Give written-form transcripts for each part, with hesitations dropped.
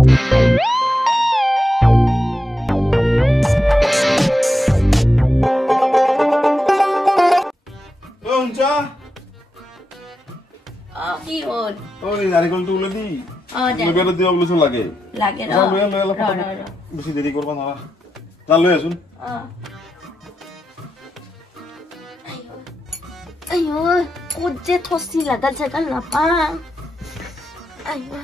কি হল ওই নারিকল তুলে দি লগে দিও বলছ লাগে লাগে র বেশি দেরি করবা না না লই আসুন আইও কোজে থসি লাগাল ছাগাল না পা আইও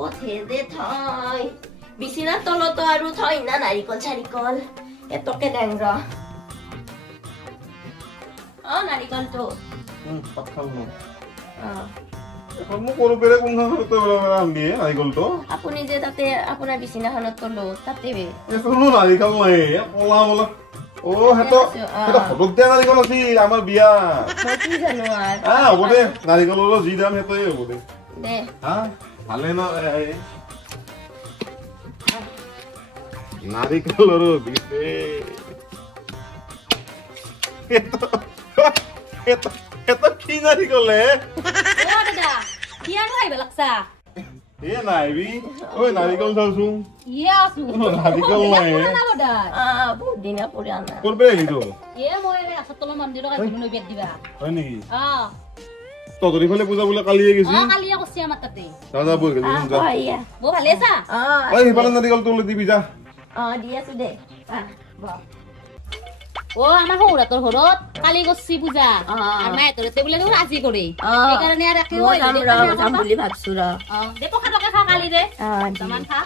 ও থেদে থই বিছিনা তলো তো আরু থই না নারিকল ছারিকল এতকে ড্যাংর নারিকল তো পাতখাল না এখন মু কোন বেরে কোন খান তো আনবি নারিকল তো আপনি যে তাতে আপনার বিছিনাখনত তলো তাতে এখন নারিকল নাই ওলা ওলা ও হেতো হেতো ফটক দে নারিকল আছে আমার বিয়া কি জানো আর হ'ব দে নাৰিকলৰ যি দাম হেতই হ'ব দে দে ভালে না নাৰিকলৰ দিছে এতো কি নারিকল হে ও দাদা কি আর ভাই লাগছা নাইবি ওই নারিকল চাওচোন ইয়াসু নারিকল নাই বহুত দিনা পরে আনা করবে এইটো মই আসতল মন্দিৰৰ কাহিনী বেদ দিবা হয় নেকি অ তদৰি ফলে পূজা বুলা কালিয়ে গেছি কালিয়ে কছি আমাৰ তাতে দাদা বল গেছি যা বো ভালে আছা ওই হেপালা নারিকল তোলে দিবি যা দি আছো দে ও আমাৰ হৌৰাতৰ ঘৰত কালি গছি পূজা আৰু মাই তৰতে বোলে আজি কৰে সেইকাৰণে আৰু ৰাখি হৈ যাম বুলি ভাবছো ৰ দে পকাটকে খা কালি দে সমান খা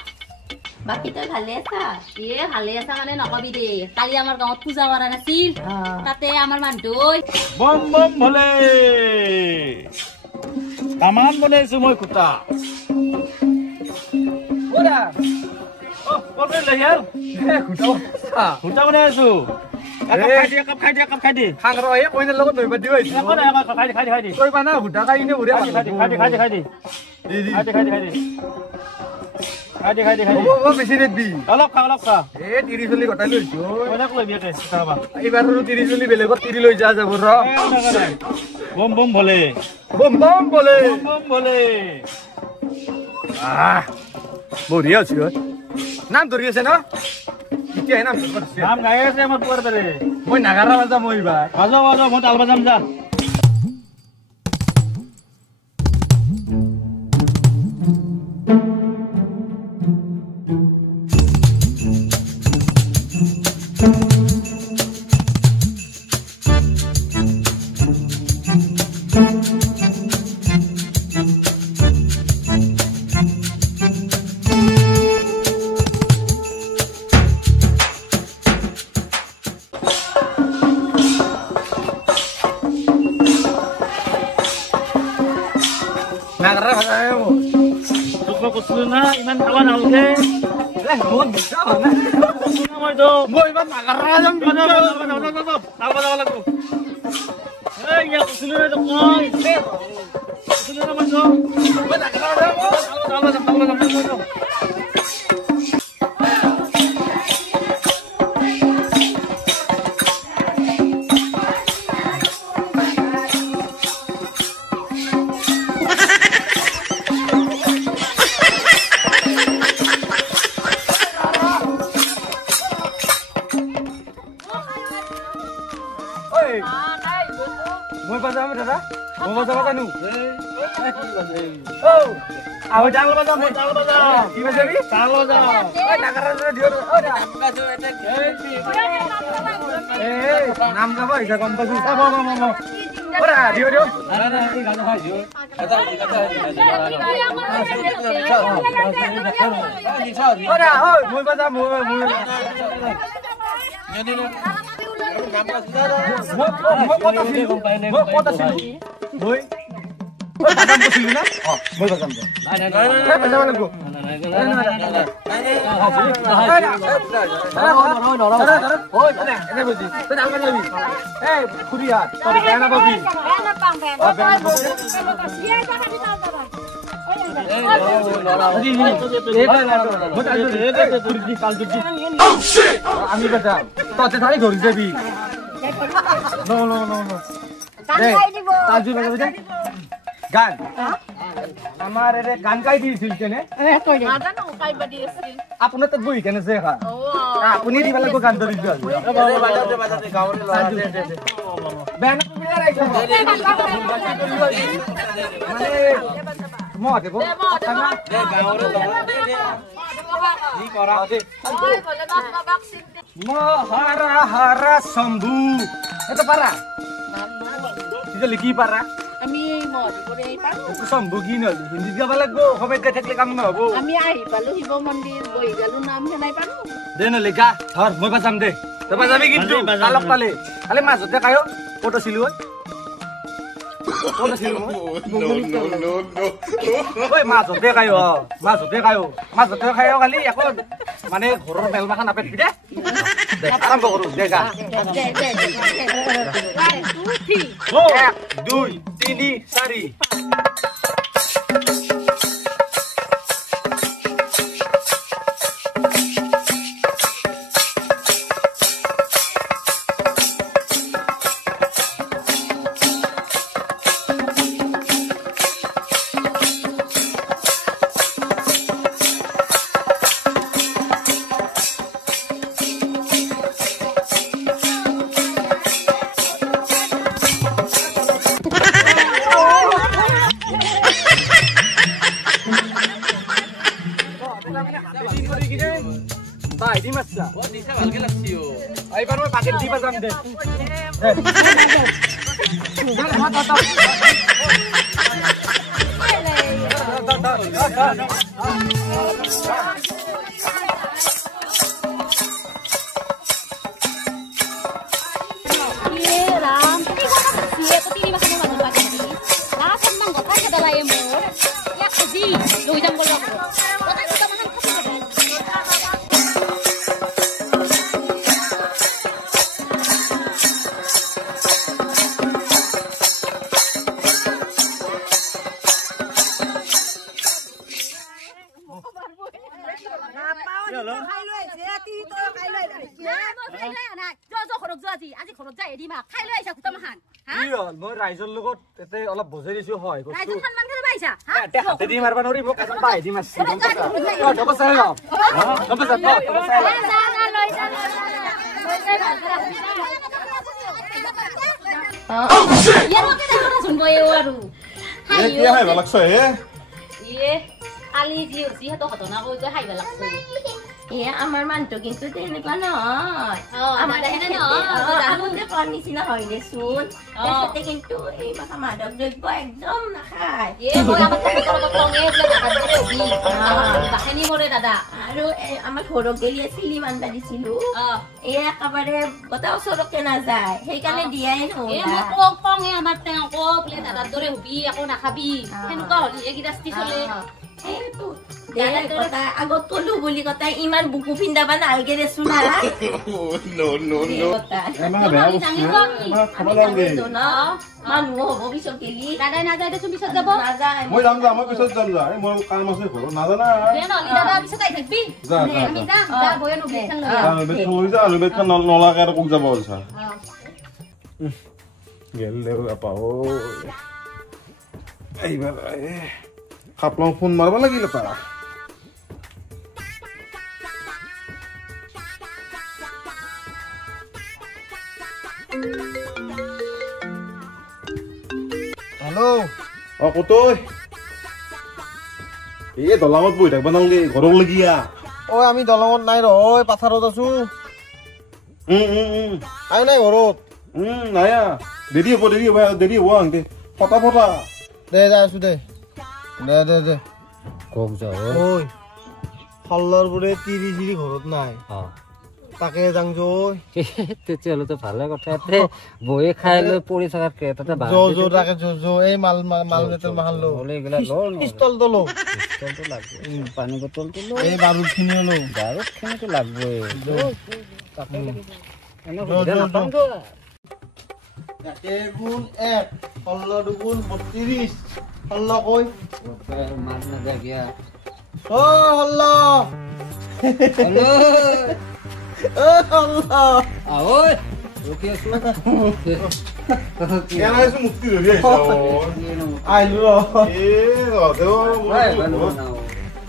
বাকি তই ভালে আছা ভালে আছা মানে নকবি দে কালি আমাৰ গাঁৱত পূজা কৰা নাছিল তাতে আমাৰ মানুহ বম বম ভলে তামান বনাইছো মই কুটা ওৰা কবে লয়াল কুটা কুটা বনাইছো কাপ খাই দি হাংৰ এ কইনাৰ লগত নইবা দিও আইছো খাই দি কই পানা ভুটা খাই ইনে উৰে খাই দি ও বেছি ৰেডি অলপ খা এ 30 চলি গটাই লৈছো অলপ লৈ বিয়াকে চাবা এইবাৰ 30 চলি বেলেগত 30 লৈ যা যাব ৰ বম বম ভলে বঢ়িয়া আছে নাম ধৰি আছে ন এতিয়া নাম নাম গাই আছে আমাৰ পুৱাৰ দৰে মই নাগাৰা বাজাম এইবাৰ বাজা মই তাল বাজাম যা নাগাৰা বাজাম তোক কৈছিলো না ইমান খাবা নালগে মই বিচা না মই ইমান নাগাৰা বাজাম তাল বাজাব লাগিব এই ইয়া কৈছিলো না তোক মই কৈছিলো না মই নাগাৰা বাজাম তাল বাজাম মই বাজাম দাদা মই বাজাব জানো ও আও তাল বাজাম কি বাজাবি তাল বাজাম ওই নাগাৰা দিও ও এই নাম গাব ইছা গম পাইছো ওরা দিও এই গান খাইছো ওরা ও মই বাজাম মই আমি বাজা তোতে থাকি ধরি যাবি নো নো নো নো তাজু লাগাবি গান আমাৰ এৰে গান গাই দিছিল কেনে নাজানো কাইবা দি আছিল আপোনাৰ তাত বহি কেনে যে খা আপুনি দিব লাগিব গান ধৰি দিছিল বাজাতে গাঁৱৰে ল'ৰা বেন বিয়া ৰাইছো মানে মই দেব গাঁৱৰে ল'ৰা কি কৰা মহাৰা হাৰা শম্ভু এটা পাৰা এটা লিখি পাৰা আমি মৰি কৰি আহি পালো শম্ভু কি নল হিন্দী গাব লাগবো হবে তে থাকলে কাম নহব আমি আহি পালো শিৱ মন্দিৰ বহি গলো নাম হেনাই পালো দে ন লিখা ধর মই বাজাম দে তই বাজাবি কিন্তু তালক পালে খালি মাজতে Caio photo Silu photo Silu ওই মাজতে কায়ো মাজতে কায়ো খালি একো মানে ঘৰৰ বেলমাখা নাপেটবি দে আৰম্ভ কৰো দে গা 1 2 3 4 Bye, di masa. Oh, di sana lagi laksio. Ayo baru pakai di pasang deh. মই ৰাইজৰ লগত এতে অলপ বজাই দিছো হয় ৰাইজৰ সন্মান কৰি পাইছা এতে হাতে দি মাৰবা নৰি মোক এখন বাই দি মাৰছি ডব চাই ল ডব চাই ইয়াৰ কেনে শুন বয়ে আৰু কি হাইবা লাগছ হে কালি যিহেতু ঘটনা কৈ গৈ হাইবা লাগছে আমাৰ মানুহটো কিন্তু তেনেকুৱা নহয় আমাৰ এনে নহয় নিচিনা হয় দেচোন তেখেতে কিন্তু এই মাদক দ্ৰব্য একদম নাখায় আৰু আমাৰ ঘৰক গেলি চিলি মানবা দিছিলো একেবাৰে গোটেই ওচৰকে নাযায় সেইকাৰণে দিয়াই কঙে আমাৰ তেওঁক বোলে দাদাৰ দৰে হবি একো নাখাবি সেনেকুৱা হলি এগিৰাস্তি চলে আগত কলো বুলি কথা ইমান বুকু পিন্ধাবা নালগে দেচোন মানুহ হব পিছত গেলি দাদাই নাযায় দেচোন পিছত যাব নাযায় মই যাম মই পিছত যাম যা মই কাম আছে ঘৰত নাজানা দাদা পিছত আহি থাকবি আমি যাম যা বয়ে বেটখন নলাকে আৰু কোক যাব ওলছা গেল দে আপা ও এইবাৰ খাপলং ফোন মাৰবা লাগিলে পাৰা হেল্ল' কতৈ এই দলাঙত বহি থাকবা নালগে ঘৰক লগিয়া ঐ আমি দলঙত নাই ৰয় পাথাৰত আছো আই নাই ঘৰত নায়া দেৰি হ'ব আহোঁতে ফটা দে যাই আছো দে কক যা ঐ হল্লৰ বোৰে তিৰি চিৰি ঘৰত নাই তাকে যাং তেতিয়াহ'লে তো ভালে কথা বহি খাই লৈ পৰি থকাতকে তাতে এই মাল বেতল মাল পিষ্টল তো লো পানী বটলটো লো এই বাৰুদ খিনিও লো বাৰুদ খিনিতো লাগবই গুণ 1 ষোল্ল দুগুণ 32 ষোল্ল কৈ মাছ নাযায় অ ষোল্ল আহৈ ৰখি আছো কেন আইছো মুক্তি ধৰি আহিছা আহিলো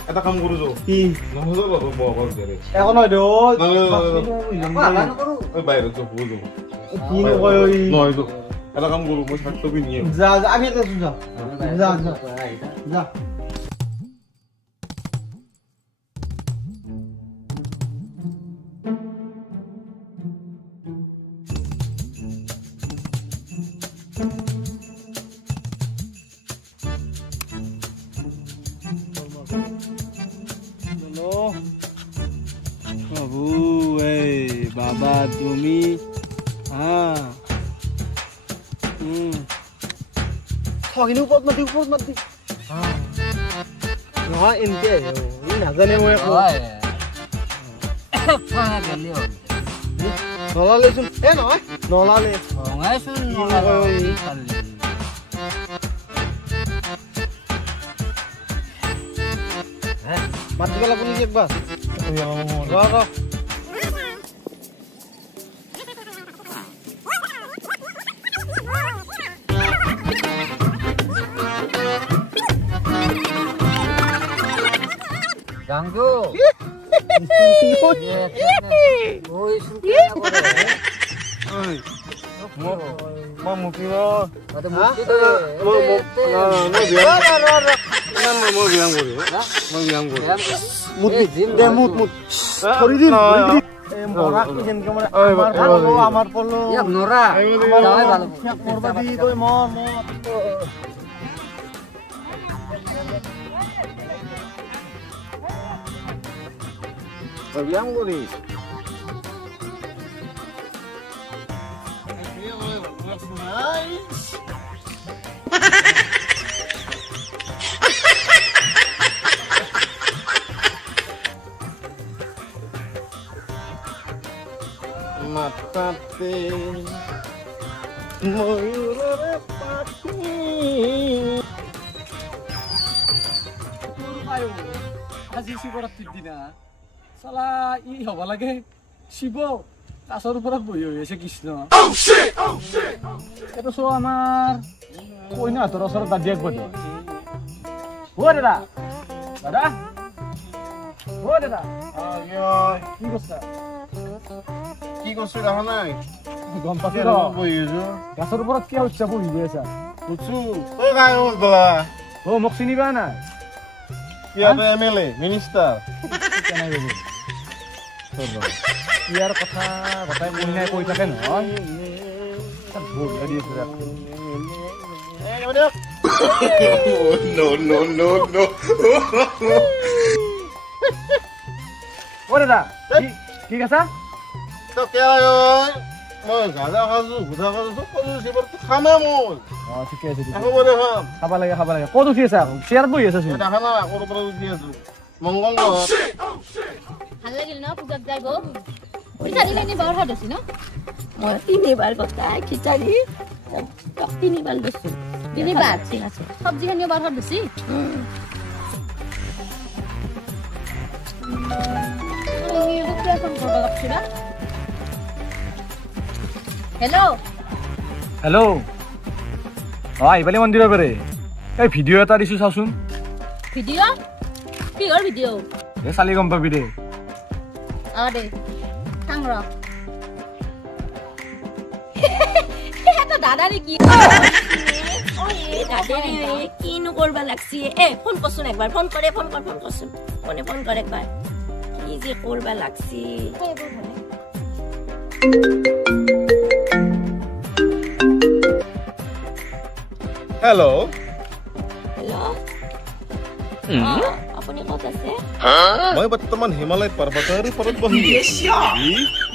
এটা কাম কৰো কি নহ'লে বহৰ দৰে এখন হয় দে বাহিৰত যাব বুজো কি নকয় ঐ নহয় এটা কাম কৰো মই শাৰ্টটো পিন্ধি যা যা আমি এটা যা যা যা বাবু এই বাবা তুমি থকিনি ওপৰত মাতি নহয় এনকে নাজানে মই নলালেচোন নহয় নলালে মাত দিব লাগিব নেকি একবাৰ গাংজু আমাৰ পড়লো নৰা ব্যায়াম কৰি মাতাতে ময়ূৰেৰ পাখি আজি শিৱৰাত্ৰিৰ দিনা চালা ই হ'ব লাগে শিৱ কাছৰ ওপৰত বহি হৈ আছে কৃষ্ণ এইটো চোৱা আমাৰ কইনাহঁতৰ ওচৰত দাদিয়াক বধ দাদা দাদা দাদা কি কৈছা কি কৈছো দেখা নাই গম পাইছো বহি আছো গাছৰ ওপৰত কিয় উৎসৱ বহি গৈ আছা সুধছো তই কাই হ'ল বলা মোক চিনি পোৱা নাই ইয়াতে MLA মিনিষ্টাৰ ইয়াৰ কথা গোটাই কইনাই কৈ থাকে নহয় দাদা ঠিক আছে মই গাঁজা খাইছো গুঠা খাইছো চব খাইছো সেইবাৰতো খামে মই ঠিকে আছে খাব লাগে খাব লাগে ক'ত উঠি আছা চেয়াৰত বহি আছা দেখা না ক'ৰ পৰা উঠি আছো মংগল গ্ৰহত ভাল লাগিল ন পূজাত যাই গো খিচাৰি লেনি বৰ হাত আছে ন মই তিনিবাৰ গোটাই খিচাৰি তিনিবাৰ লৈছো তিনিবাৰ চব্জিখিনি বৰ হাত বেছি হেল্ল' হেল্ল' আহিপালি মন্দিৰৰ পাৰে এই ভিডিঅ' এটা দিছো চাওচোন ভিডিঅ' কিহৰ ভিডিঅ' এই চালি গম পাবি দে দে চাং ৰ দাদা নেকি কিনো কৰবা লাগছি ফোন কৰচোন একবাৰ ফোন কৰচোন ফোন কৰ একবাৰ কি যে কৰবা লাগছি হেল্ল' আপুনি ক'ত আছে মই বৰ্তমান হিমালয় পৰ্বতৰ ওপৰত বহি আছো